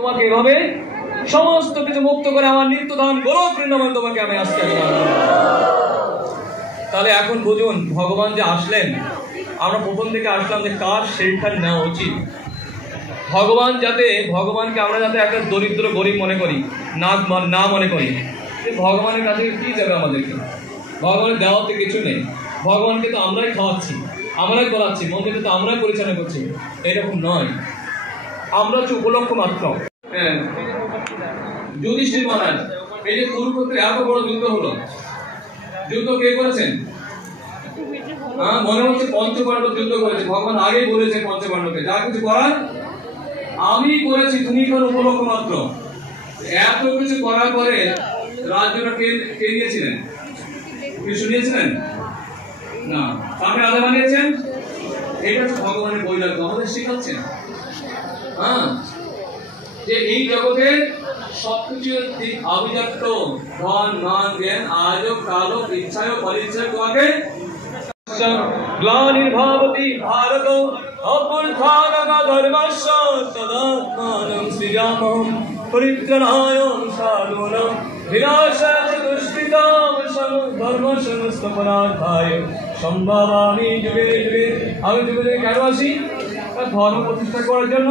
তোমাকে এভাবে সমস্ত কিছু মুক্ত করে আমার নিত্যদান গৌরব বৃন্দাবন তোমাকে আমি আজকে তাহলে এখন বুঝুন ভগবান যে আসলেন, আমরা প্রথম থেকে আসলাম যে কার শেল্টার নেওয়া উচিত। ভগবানকে আমরা যাতে একটা দরিদ্র গরিব মনে করি, না মনে করি, ভগবানের কাছে কি যাবে আমাদেরকে? ভগবানের দেওয়াতে কিছু নেই। ভগবানকে তো আমরাই খাওয়াচ্ছি, আমরাই করাচ্ছি, মন্দিরে তো আমরাই পরিচালনা করছি, এরকম নয়। আমরা হচ্ছে উপলক্ষ মাত্র। যুধিষ্ঠির মহারাজ, এই যে কুরুক্ষেত্রে এত বড় যুদ্ধ হলো, যুদ্ধ কে করেছেন? মনে হচ্ছে পঞ্চপাণ্ডব যুদ্ধ করেছে। ভগবান আগেই বলেছে পঞ্চপাণ্ডবকে, যা কিছু করার আমি করেছি, তুমি করো উপলক্ষ মাত্র। এত কিছু করার পরে রাজ্যটা কে নিয়েছিলেন? কৃষ্ণ নিয়েছিলেন না, তাকে রাজা বানিয়েছেন। এটা হচ্ছে ভগবানের বৈরাগ্য, আমাদের শেখাচ্ছেন যে এই জগতে সবকিছু আভিজাত্য, ধন মান জ্ঞান আয়োগ কালো ইচ্ছায় পরিচয় তোমাকে গ্লানির্ভাবতি ভারত অভ্যুত্থানং ধর্মস্য তদাত্মানং সৃজামহং পরিত্রাণায় সাধুনাং বিনাশায় দুষ্কৃতাং ধর্ম সংস্থাপনার্থায় সম্ভাবামি যুগে যুগে। আমি যুগে কেন আসি? ধর্ম প্রতিষ্ঠা করার জন্য,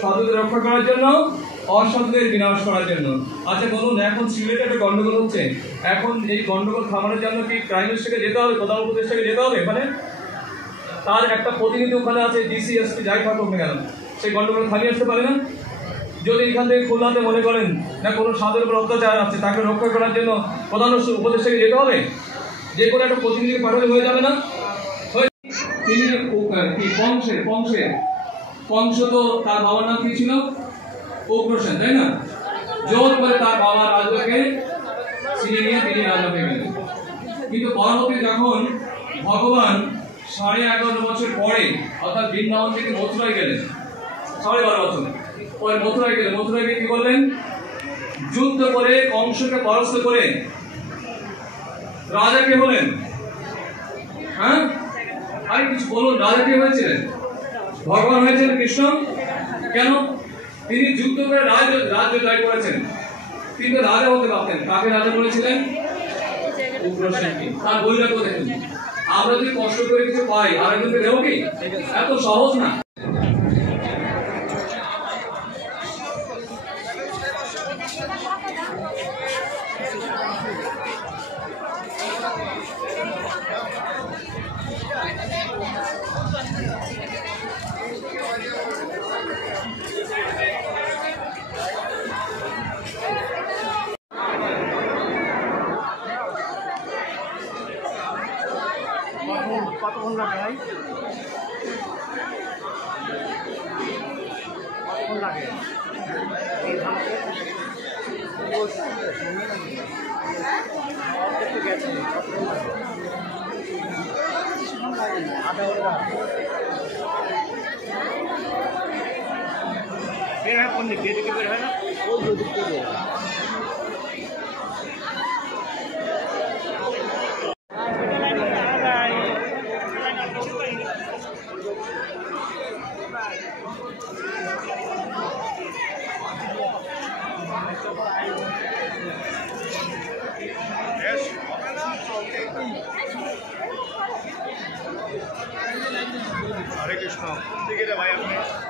সাধুদের রক্ষা করার জন্য, অসাধুদের বিনাশ করার জন্য। আচ্ছা বলুন, এখন সিলেটে একটা গন্ডগোল হচ্ছে, এখন এই গন্ডগোল থামানোর জন্য কি প্রাইম মিনিস্টারকে যেতে হবে, প্রধান উপদেষ্টাকে যেতে হবে? এখানে তার একটা প্রতিনিধি ওখানে আছে, ডিসি এসপি যাই থাকুক না কেন, সেই গন্ডগোল থামিয়ে আসতে পারে না? যদি এখান থেকে খুলনাতে মনে করেন না কোনো সাধুর উপর অত্যাচার আছে, তাকে রক্ষা করার জন্য প্রধান উপদেষ্টাকে যেতে হবে? যে কোনো একটা প্রতিনিধি পাঠালে হয়ে যাবে না? তিনি কি কংস তো তার বাবার নাম কি ছিল? উগ্রসেন, তাই না? জোর করে তার বাবার রাজ্যকে ছিনিয়ে নিয়ে তিনি রাজা হয়ে গেলেন। কিন্তু পরবর্তী যখন ভগবান 11.5 বছর পরে, অর্থাৎ বৃন্দাবন থেকে মথুরায় গেলেন, 12.5 বছর পরে মথুরায় গেলেন, মথুরায় গিয়ে কি বললেন? যুদ্ধ করে কংসকে পরাস্ত করে রাজা কে হলেন? আরে কিছু বলুন, রাজা কে হয়েছিলেন? ভগবান হয়েছিলেন কৃষ্ণ। কেন? তিনি যুদ্ধ করে রাজ্য জয় করেছেন, কিন্তু রাজা হতে পারতেন। কাকে রাজা করেছিলেন? উগ্রসেনকে। তার বৈরাগ্য দেখুন। আমরা যদি কষ্ট করে কিছু পাই, আরেকজনকে দেবো কি? এত সহজ না। কতক্ষণ লাগে ভাই? কতক্ষণ লাগে এই ধানকে? আধা ঘন্টা বের হয়। কোন দিক দিয়ে বের হয় না? ওই দিক থেকে। हरे कृष्ण ठीक है भाई अपने